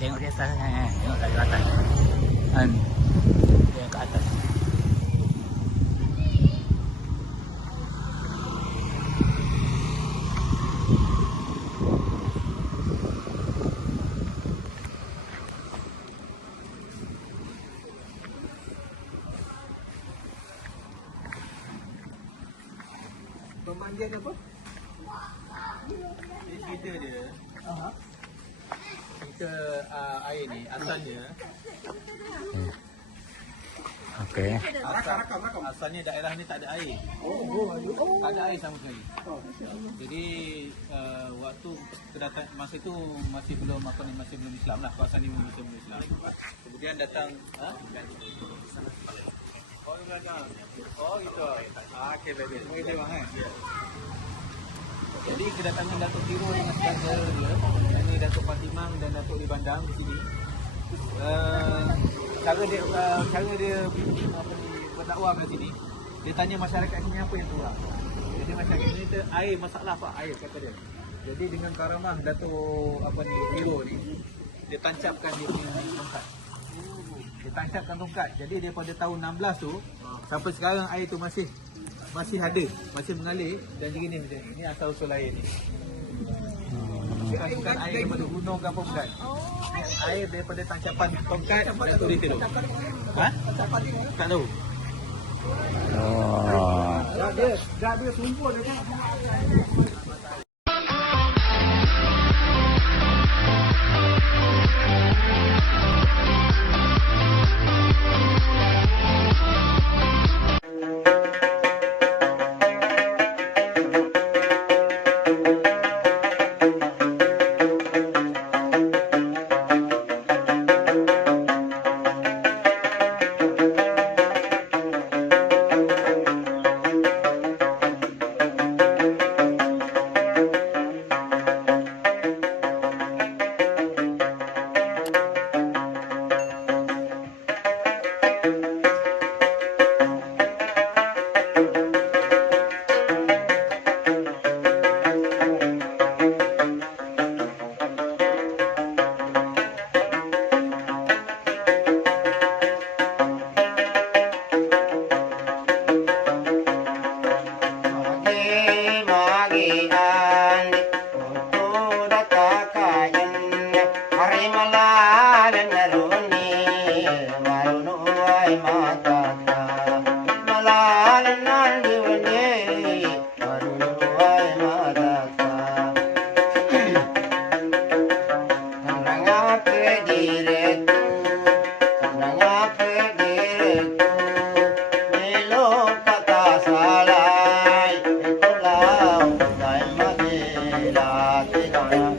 tengok di atas tengok dari atas kan dia ke atas. Pemandian apa? Ini cerita dia. Cerita air ni asalnya. Okey. Asalnya daerah ni tak ada air. Tak ada air sama sekali. Jadi waktu kedatang masa itu masih belum Islam lah. Kawasan ni masih belum Islam. Kemudian datang Oh gitu. Okey baik. Semua kita bang Jadi kedatangan Datuk Tiro dengan saudara dia, ini Datuk Fatimah dan Datuk Lee Bandang di sini. Cara dia apa ni berdakwah kat sini, dia tanya masyarakat sini apa yang kurang. Jadi masyarakat sini tu air, masalah apa air kata dia. Jadi dengan karamah Datuk Tiro ni, dia tancapkan dia punya tongkat. Dia tancapkan tongkat. Jadi daripada tahun 16 tu sampai sekarang air tu masih ada, masih mengalir dan begini macam ni. Ini asal usul air ni. Bukan air daripada gunung ke apa bukan. Ini air daripada tancapan tongkat Datuk Tiro. Tak tahu. Oh. Dia tumpul dia kan. Itulah